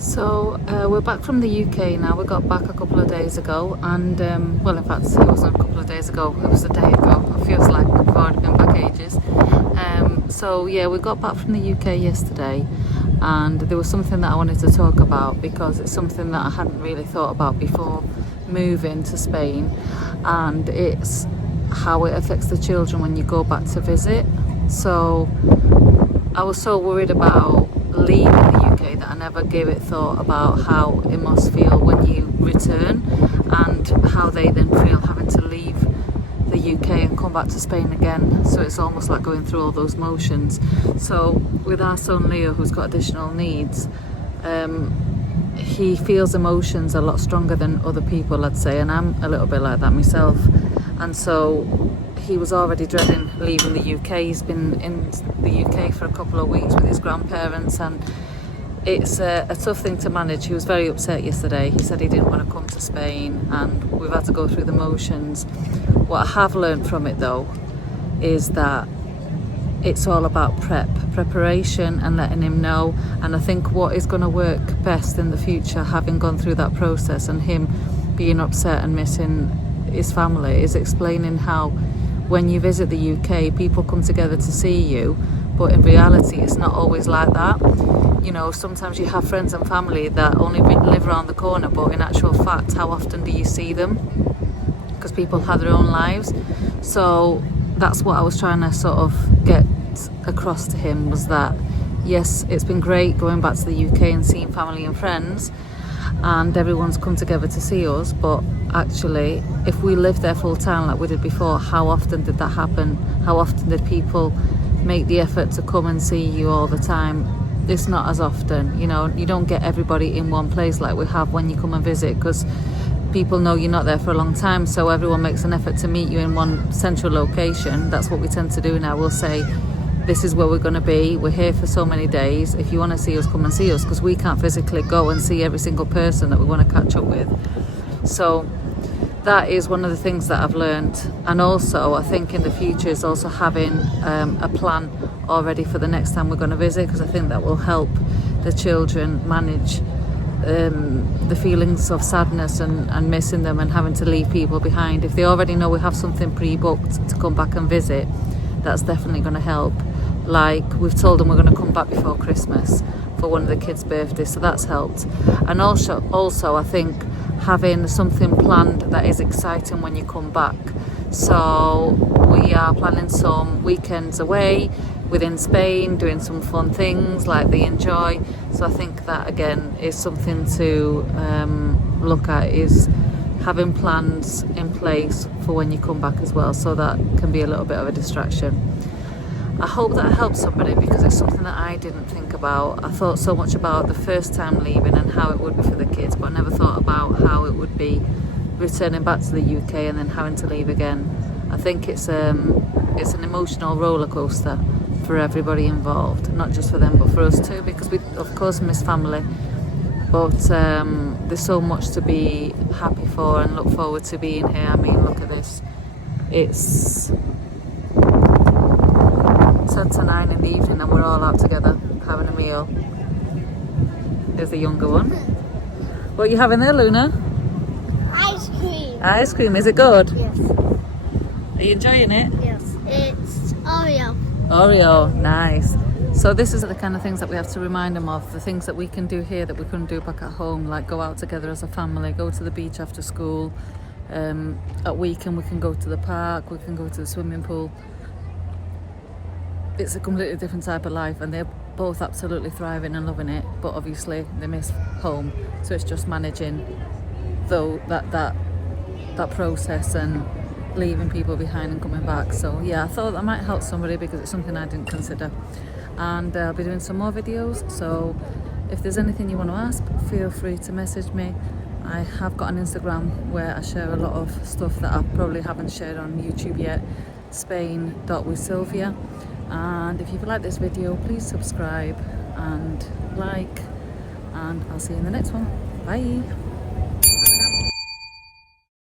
We're back from the UK now. We got back a couple of days ago, and well, in fact, it wasn't a couple of days ago, it was a day ago. It feels like we've already been back ages. Yeah, we got back from the UK yesterday, and there was something that I wanted to talk about because it's something that I hadn't really thought about before moving to Spain, and it's how it affects the children when you go back to visit. So I was so worried about leaving the UK that I never gave it thought about how it must feel when you return, and how they then feel having to leave the UK and come back to Spain again. So it's almost like going through all those motions. So with our son Leo, who's got additional needs, he feels emotions a lot stronger than other people, I'd say, and I'm a little bit like that myself. And so he was already dreading leaving the UK. He's been in the UK for a couple of weeks with his grandparents, and it's a tough thing to manage. He was very upset yesterday. He said he didn't want to come to Spain, and we've had to go through the motions. What I have learned from it though is that it's all about preparation and letting him know. And I think what is going to work best in the future, having gone through that process and him being upset and missing his family, is explaining how when you visit the UK, people come together to see you, but in reality it's not always like that. You know, sometimes you have friends and family that only live around the corner, but in actual fact, how often do you see them? Because people have their own lives. So that's what I was trying to sort of get across to him, was that yes, it's been great going back to the UK and seeing family and friends, and everyone's come together to see us, but actually if we lived there full time like we did before, how often did that happen? How often did people make the effort to come and see you all the time? It's not as often. You know, you don't get everybody in one place like we have when you come and visit, because people know you're not there for a long time, so everyone makes an effort to meet you in one central location. That's what we tend to do now. We'll say, this is where we're going to be, we're here for so many days, if you want to see us, come and see us, because we can't physically go and see every single person that we want to catch up with. So that is one of the things that I've learned. And also I think in the future is also having a plan already for the next time we're going to visit, because I think that will help the children manage the feelings of sadness and missing them and having to leave people behind. If they already know we have something pre-booked to come back and visit, that's definitely going to help. Like we've told them we're going to come back before Christmas for one of the kids' birthdays, so that's helped. And also I think having something planned that is exciting when you come back. So we are planning some weekends away within Spain, doing some fun things like they enjoy. So I think that again is something to look at, is having plans in place for when you come back as well, so that can be a little bit of a distraction. I hope that helps somebody, because it's something that I didn't think about. I thought so much about the first time leaving and how it would be for the kids, but I never thought about how it would be returning back to the UK and then having to leave again. I think it's an emotional roller coaster for everybody involved, not just for them but for us too, because we of course miss family, but there's so much to be happy for and look forward to being here. I mean, look at this, it's 10 to 9 in the evening and we're all out together having a meal. There's the younger one. What are you having there, Luna? Ice cream. Ice cream, is it good? Yes. Are you enjoying it? Yes. It's Oreo. Oreo, nice. So this is the kind of things that we have to remind them of, the things that we can do here that we couldn't do back at home, like go out together as a family, go to the beach after school, at weekend we can go to the park, we can go to the swimming pool. It's a completely different type of life, and they're both absolutely thriving and loving it, but obviously they miss home. So it's just managing though that process and leaving people behind and coming back. So yeah, I thought that might help somebody because it's something I didn't consider. And I'll be doing some more videos, so if there's anything you want to ask, feel free to message me. I have got an Instagram where I share a lot of stuff that I probably haven't shared on YouTube yet, Spain.with_Sylvia. And if you've liked this video, please subscribe and like, and I'll see you in the next one. Bye.